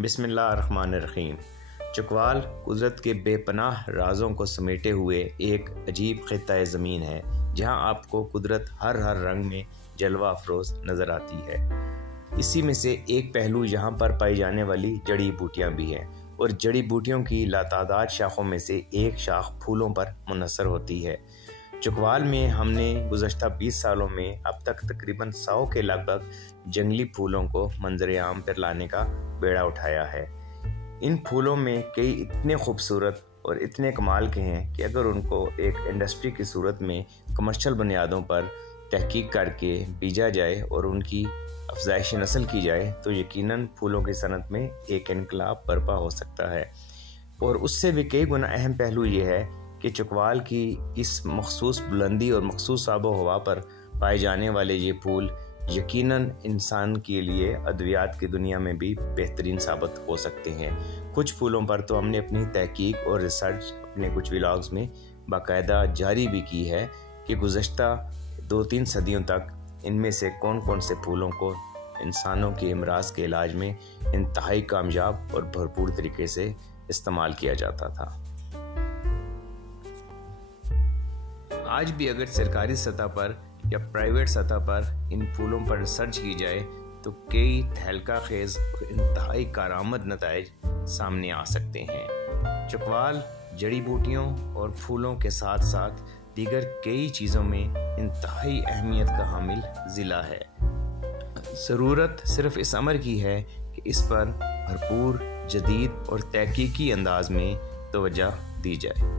बिस्मिल्लाहिर्रहमानिर्रहीम। चकवाल कुदरत के बेपनाह राजों को समेटे हुए एक अजीब खित्ता ज़मीन है, जहां आपको कुदरत हर रंग में जलवा अफरोज़ नज़र आती है। इसी में से एक पहलू यहाँ पर पाई जाने वाली जड़ी बूटियाँ भी हैं, और जड़ी बूटियों की लातादाद शाखों में से एक शाख फूलों पर मुनहसर होती है। चकवाल में हमने गुज़श्ता 20 सालों में अब तक तकरीबन 100 के लगभग जंगली फूलों को मंजर आम पर लाने का बेड़ा उठाया है। इन फूलों में कई इतने खूबसूरत और इतने कमाल के हैं कि अगर उनको एक इंडस्ट्री की सूरत में कमर्शियल बुनियादों पर तहकीक करके बीजा जाए और उनकी अफजाइश नस्ल की जाए तो यकीनन फूलों की सनत में एक इनकलाब बर्पा हो सकता है। और उससे भी कई गुना अहम पहलू ये है कि चकवाल की इस मखसूस बुलंदी और मखसूस आबो हवा पर पाए जाने वाले ये फूल यकीनन इंसान के लिए अद्वियात की दुनिया में भी बेहतरीन साबित हो सकते हैं। कुछ फूलों पर तो हमने अपनी तहकीक और रिसर्च अपने कुछ व्लॉग्स में बाकायदा जारी भी की है कि गुज़श्ता 2-3 सदियों तक इनमें से कौन कौन से फूलों को इंसानों के अमराज के इलाज में इंतहाई कामयाब और भरपूर तरीके से इस्तेमाल किया जाता था। आज भी अगर सरकारी सतह पर या प्राइवेट सतह पर इन फूलों पर रिसर्च की जाए तो कई तहलका खेज और इंतहाई कारामद नताइज सामने आ सकते हैं। चकवाल जड़ी बूटियों और फूलों के साथ साथ दीगर कई चीज़ों में इंतहाई अहमियत का हामिल ज़िला है। ज़रूरत सिर्फ इस अमर की है कि इस पर भरपूर जदीद और तहकीकी अंदाज में तवज्जो दी जाए।